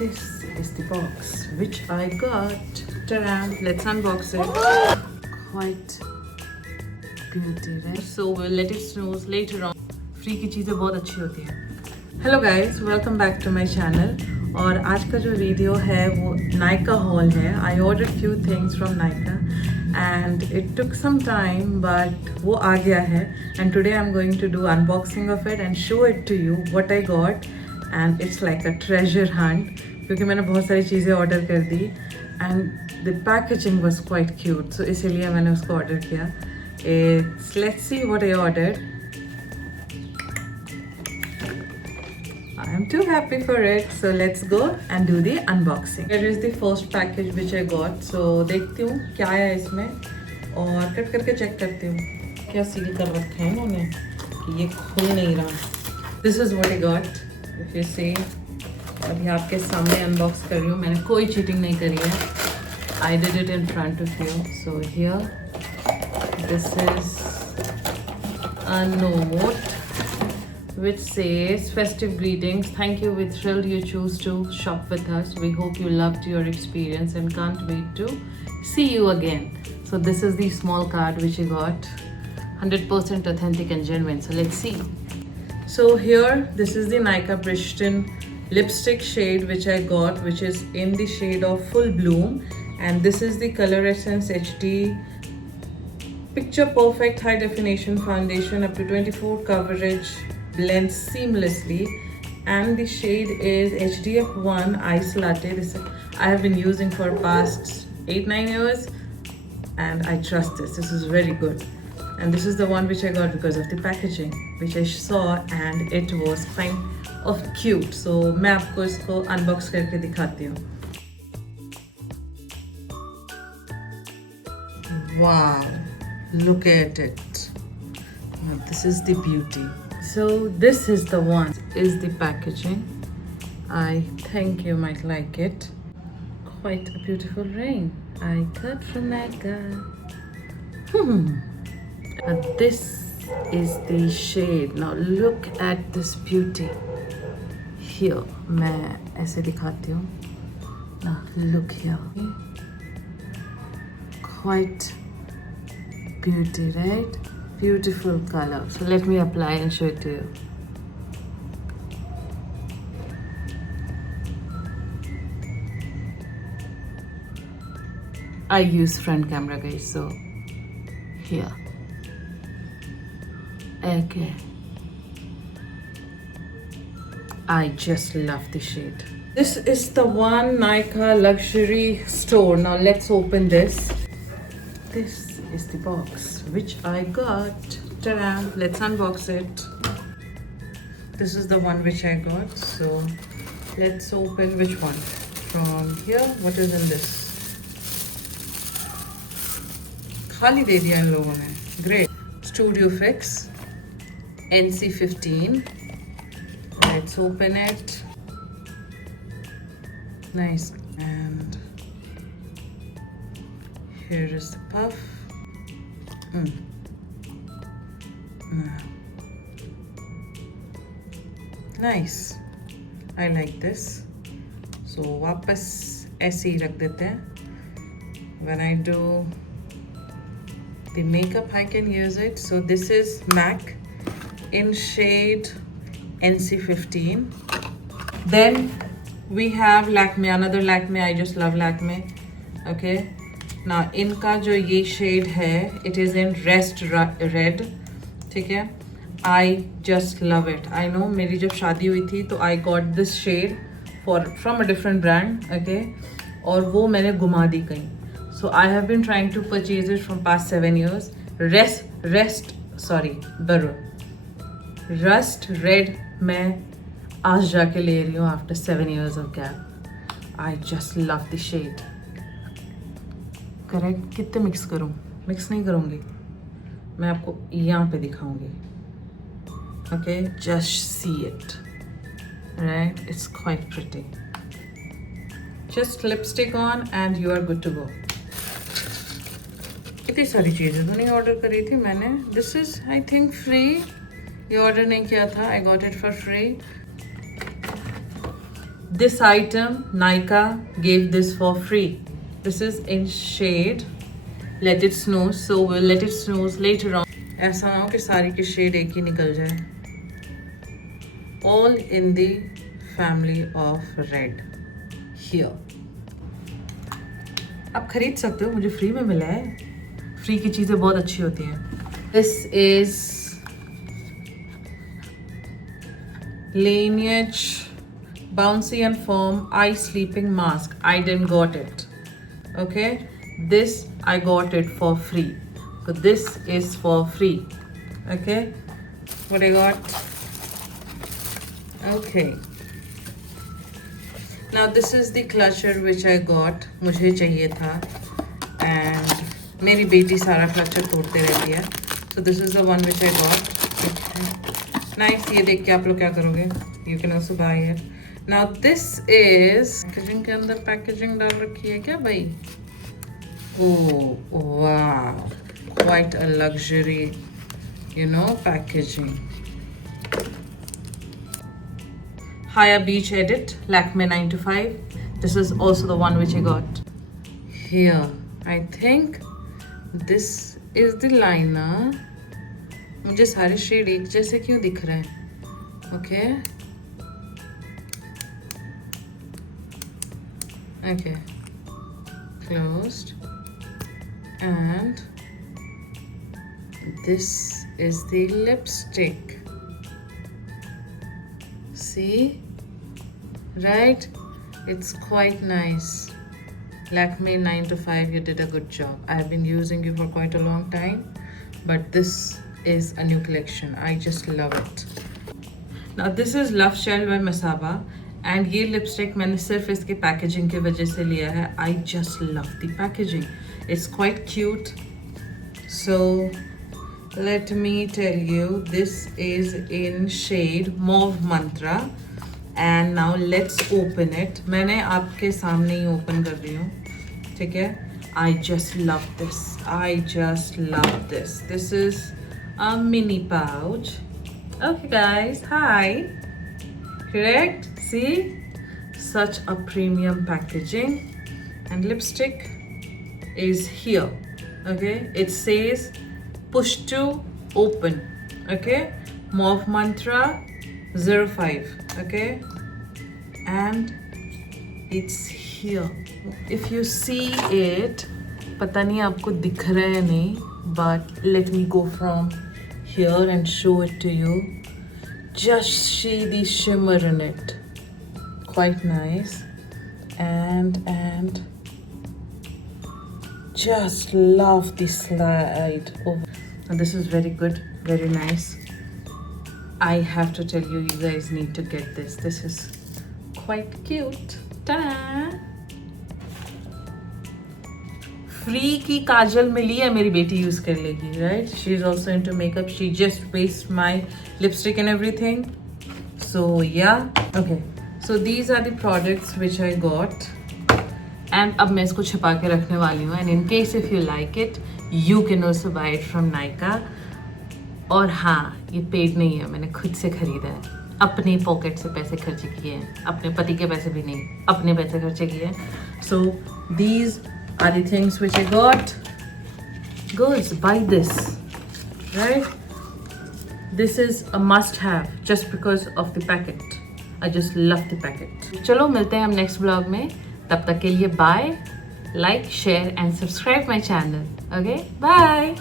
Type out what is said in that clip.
this is the box which I got. Ta-da! Let's unbox it. Quite beauty, right? So we'll let it snow later on. Free की चीज़ें बहुत अच्छी होती हैं. Hello guys, welcome back to my channel. और आज का जो वीडियो है वो नायका हॉल है. I ordered few things from Nykaa and it took some time but वो आ गया है and today I'm going to do unboxing of it and show it to you what I got and it's like a treasure hunt क्योंकि मैंने बहुत सारी चीज़ें order कर दी and the packaging was quite cute so इसीलिए मैंने उसको order किया. Let's see what I ordered. I am too happy for it, so let's go and do the unboxing. Here is the first package which I got. So देखती हूँ क्या है इसमें और कट करके चेक करती हूँ क्या सील कर रखा है इन्होंने कि ये खुल नहीं रहा. This is what I got. If you see, और ये आपके सामने unbox कर रही हूँ. मैंने कोई cheating नहीं करी है. I did it in front of you. So here, this is a note which says festive greetings, thank you, we're thrilled you choose to shop with us, we hope you loved your experience and can't wait to see you again. So this is the small card which I got, 100% authentic and genuine. So let's see. So here, this is the Nykaa Pristine lipstick shade which I got, which is in the shade of Full Bloom, and this is the Color Essence HD Picture Perfect High Definition Foundation up to 24 coverage, blends seamlessly, and the shade is HDF1 Ice Latte. This I have been using for past 8-9 years and I trust this. This is very good. And this is the one which I got because of the packaging which I saw and it was kind of cute. So मैं आपको इसको unbox करके दिखाती हूँ. Wow, look at it. Now, this is the beauty. So this is the one, is the packaging. I think you might like it. Quite a beautiful ring I got from Nykaa. And this is the shade. Now look at this beauty. Here, मैं ऐसे दिखाती हूँ. Now look here. Quite beauty, right? Beautiful color. So let me apply and show it to you. I use front camera guys, so here. Okay. I just love the shade. This is the one Nykaa luxury store. Now let's open this. This is the box which I got. Ta-da! Let's unbox it. This is the one which I got. So let's open which one. From here, what is in this? खाली दे दिया इन लोगों ने. Great. Studio Fix NC15. Let's open it. Nice. And here is the puff. Nice. I like this. So वापस ऐसे ही रख देते हैं. When I do the makeup, I can use it. So this is MAC in shade NC15. Then we have Lakme, another Lakme. I just love Lakme. Okay. Now इनका जो ये shade है, it is in Rest Red, ठीक है? I just love it. I know मेरी जब शादी हुई थी तो I got this shade from a different brand, okay? और वो मैंने घुमा दी कहीं. So I have been trying to purchase it from past 7 years. Rust Red मैं आज जाके ले रही हूँ after 7 years of gap. I just love the shade. Correct. कितने मिक्स करूँ? मिक्स नहीं करूँगी, मैं आपको यहाँ पे दिखाऊँगी. Okay, just see it. Right, it's quite pretty. Just lipstick on and you are good to go. इतनी सारी चीज़ें तो नहीं ऑर्डर करी थी मैंने. This is I think free. ये ऑर्डर नहीं किया था. I got it for free. This item, Nykaa gave this for free. This is in shade Let It Snow. So we'll let it snow later on. ऐसा ना हो कि सारी की shade एक ही निकल जाए. All in the family of red. Here. आप खरीद सकते हो, मुझे फ्री में मिला है. फ्री की चीज़ें बहुत अच्छी होती हैं. This is Laneige Bouncy and Firm Eye Sleeping Mask. I didn't got it. Okay, this I got it for free. So this is for free. Okay, what I got? Okay. Now this is the clutcher which I got. मुझे चाहिए था. And मेरी बेटी सारा clutcher तोड़ते रहती है. So this is the one which I got. Nice. ये देख के आप लोग क्या करोगे? You can also buy it. Now this is packaging के अंदर packaging डाल रखी है क्या भाई? Oh wow, quite a luxury, you know, packaging. Haya Beach Edit Lakme 9 to 5. This is also the one which I got. Here, I think this is the liner. मुझे सारे shade एक जैसे क्यों दिख रहे हैं? Okay. Okay. Closed. And this is the lipstick. See? Right? It's quite nice. Lakme 9 to 5, you did a good job. I have been using you for quite a long time, but this is a new collection. I just love it. Now this is Love Shell by Masaba, and ये lipstick मैंने सिर्फ इसके packaging की वजह से लिया है. I just love the packaging. It's quite cute. So let me tell you, this is in shade Mauve Mantra, and now let's open it. मैंने आपके सामने ही open कर रही हूँ, ठीक है? I just love this. I just love this. This is a mini pouch. Okay guys, hi. Correct? See? Such a premium packaging. And lipstick is here. Okay? It says push to open. Okay? Mauve Mantra 05. Okay? And it's here. If you see it, पता नहीं आपको दिख रहा है नहीं, but let me go from here and show it to you. Just see the shimmer in it. Quite nice. And just love the slide over. And this is very good, very nice. I have to tell you, you guys need to get this. This is quite cute. Ta-da! Free की काजल मिली है, मेरी बेटी use कर लेगी, right? She is also into makeup. She just waste my lipstick and everything. So ya okay, so these are the products which I got. And अब मैं इसको छिपा के रखने वाली हूँ. And in case if you like it, you can also buy it from Nykaa. और हाँ, ये पेड नहीं है, मैंने खुद से खरीदा है, अपनी पॉकेट से पैसे खर्च किए हैं, अपने पति के पैसे भी नहीं, अपने पैसे खर्चे किए हैं. So these are the things which I got. Girls, buy this, right? This is a must have just because of the packet. I just love the packet. चलो मिलते हैं हम next vlog में. तब तक के लिए bye. Like, share and subscribe my channel. Okay, bye.